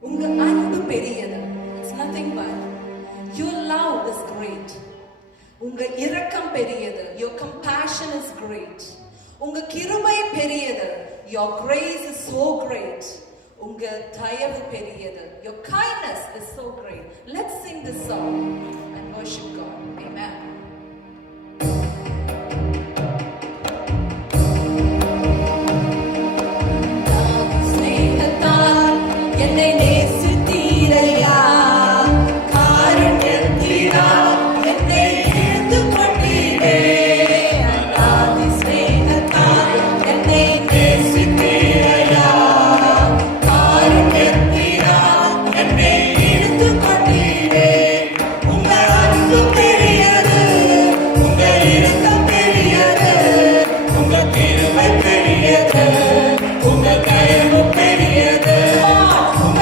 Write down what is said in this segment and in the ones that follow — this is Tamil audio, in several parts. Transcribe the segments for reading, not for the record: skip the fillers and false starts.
உங்க அன்பு பெரியது. It's nothing but your love is great. உங்க இரக்கம் பெரியது. Your compassion is great. உங்க கிருபை பெரியது. Your grace is so great. உங்க தயவு பெரியது. Your kindness is so great. Let's sing this song and worship God. Amen. உங்க தயவு பெரியது, உங்க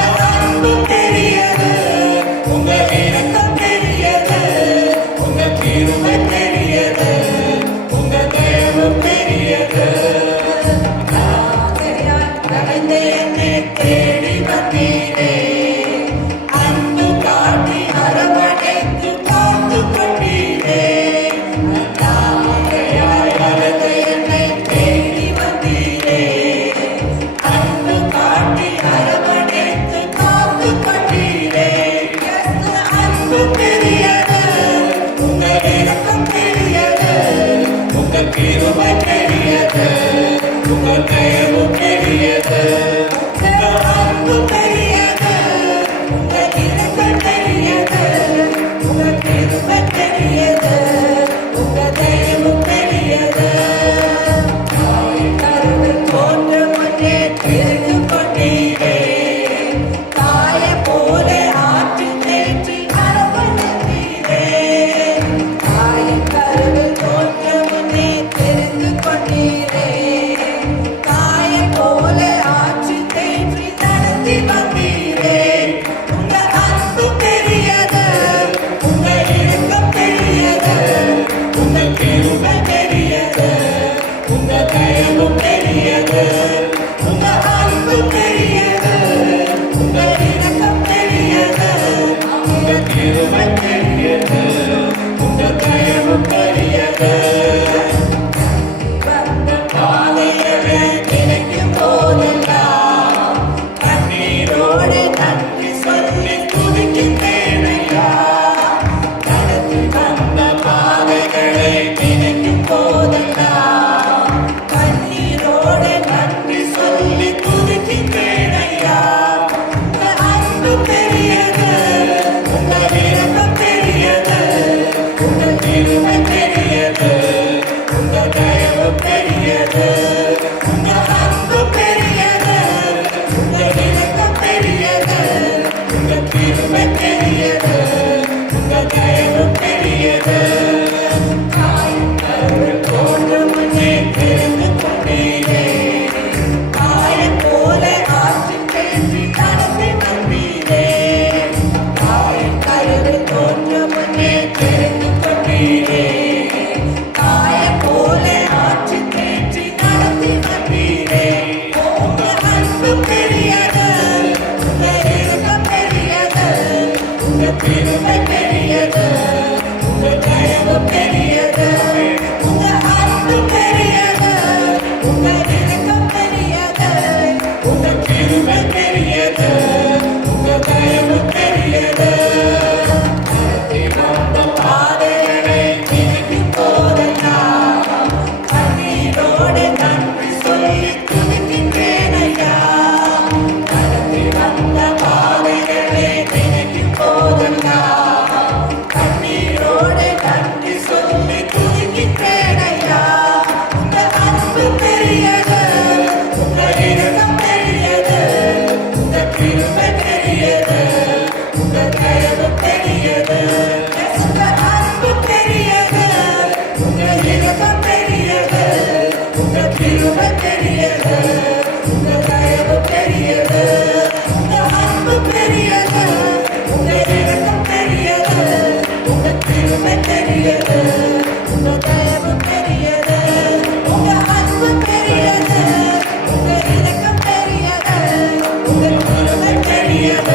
பெரியது,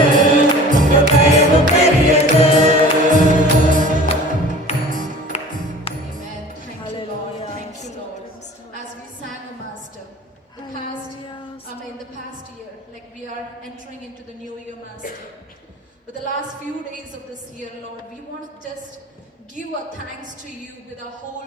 உங்க தயவு பெரியது. Amen. Thank you, Lord. Thank you, Lord. As we sang a master, the past year, like we are entering into the new year, Master. But the last few days of this year, Lord, we want to just give our thanks to you with our whole